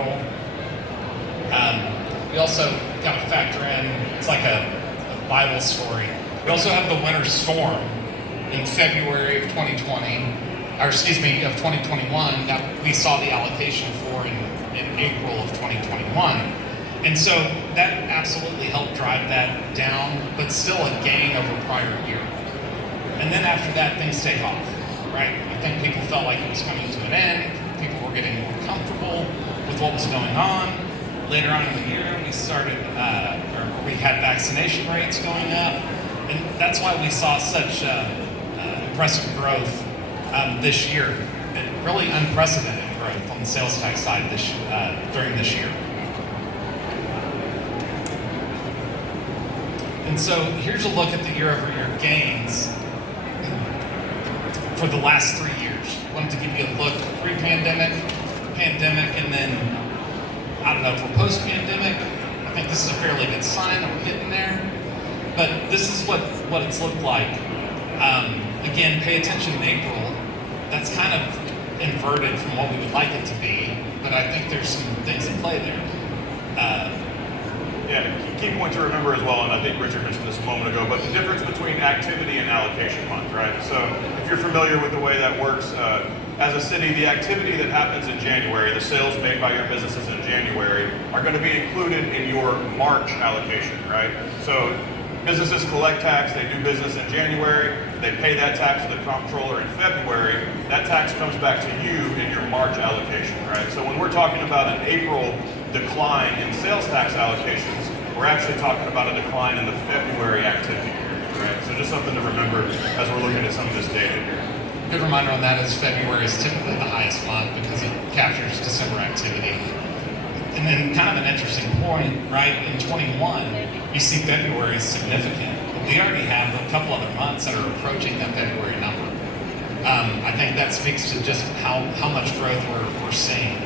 April. We also got to factor in, it's like a Bible story. We also have the winter storm in February of 2020, or excuse me, of 2021 that we saw the allocation for in April of 2021. And so that absolutely helped drive that down, but still a gain over prior year. And then after that, things take off, right? I think people felt like it was coming to an end. People were getting more comfortable with what was going on. Later on in the year, we started, or we had vaccination rates going up. And that's why we saw such impressive growth this year, and really unprecedented growth on the sales tax side during this year. And so here's a look at the year-over-year gains for the last 3 years. I wanted to give you a look pre-pandemic, pandemic, and then, I don't know, for post-pandemic. I think this is a fairly good sign that we're getting there. But this is what it's looked like. Again, pay attention in April. That's kind of inverted from what we would like it to be, but I think there's some things at play there. Yeah, a key point to remember as well, and I think Richard mentioned this a moment ago, but the difference between activity and allocation month, right? So if you're familiar with the way that works, as a city, the activity that happens in January, the sales made by your businesses in January, are going to be included in your March allocation, right? So businesses collect tax, they do business in January, they pay that tax to the comptroller in February, that tax comes back to you in your March allocation, right? So when we're talking about an April decline in sales tax allocations, we're actually talking about a decline in the February activity period, right? So just something to remember as we're looking at some of this data here. Good reminder on that is February is typically the highest month because it captures December activity. And then kind of an interesting point, right? In 21, you see February is significant, but we already have a couple other months that are approaching that February number. I think that speaks to just how much growth we're seeing.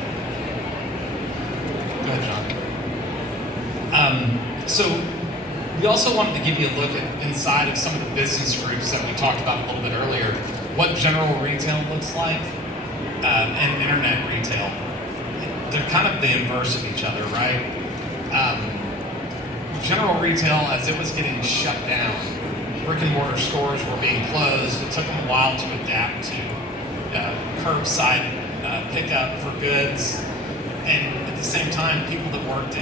Go ahead, John. So we also wanted to give you a look at inside of some of the business groups that we talked about a little bit earlier, what general retail looks like and internet retail. They're kind of the inverse of each other, right? General retail, as it was getting shut down, brick and mortar stores were being closed. It took them a while to adapt to curbside pickup for goods. And at the same time, people that worked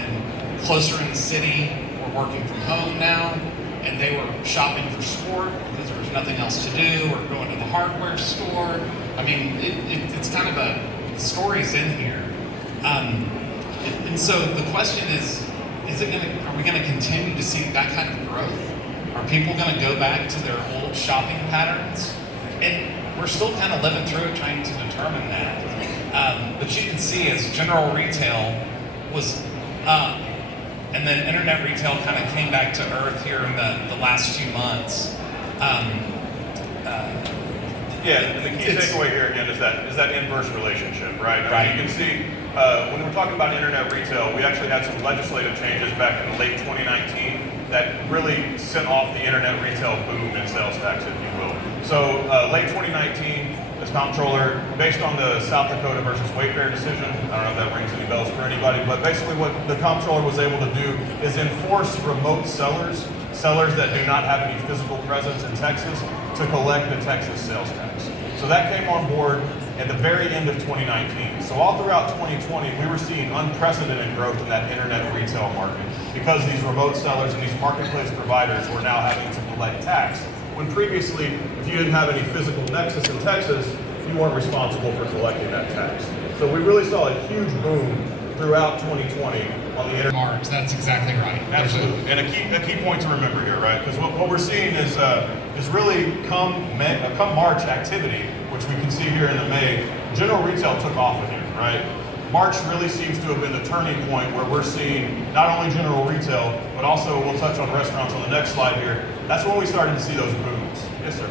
closer in the city were working from home now, and they were shopping for sport because there was nothing else to do, or going to the hardware store. I mean, it's kind of the story's in here. And so the question is are we gonna continue to see that kind of growth? Are people gonna go back to their old shopping patterns? And we're still kind of living through it, trying to determine that. But you can see as general retail was up, and then internet retail kind of came back to earth here in the last few months. Yeah, the key takeaway here again is that inverse relationship, right? Right. You can see when we're talking about internet retail, we actually had some legislative changes back in late 2019 that really sent off the internet retail boom in sales tax, if you will. So late 2019, as comptroller, based on the South Dakota versus Wayfair decision, I don't know if that rings any bells for anybody, but basically what the comptroller was able to do is enforce remote sellers that do not have any physical presence in Texas, to collect the Texas sales tax. So that came on board at the very end of 2019. So all throughout 2020, we were seeing unprecedented growth in that internet retail market because these remote sellers and these marketplace providers were now having to collect tax. When previously, if you didn't have any physical nexus in Texas, you weren't responsible for collecting that tax. So we really saw a huge boom throughout 2020 on the internet. March, that's exactly right. Absolutely, and a key point to remember here, right? Because what we're seeing is really come March activity, which we can see here in the May, general retail took off again, right? March really seems to have been the turning point where we're seeing not only general retail, but also we'll touch on restaurants on the next slide here. That's when we started to see those booms. Yes, sir.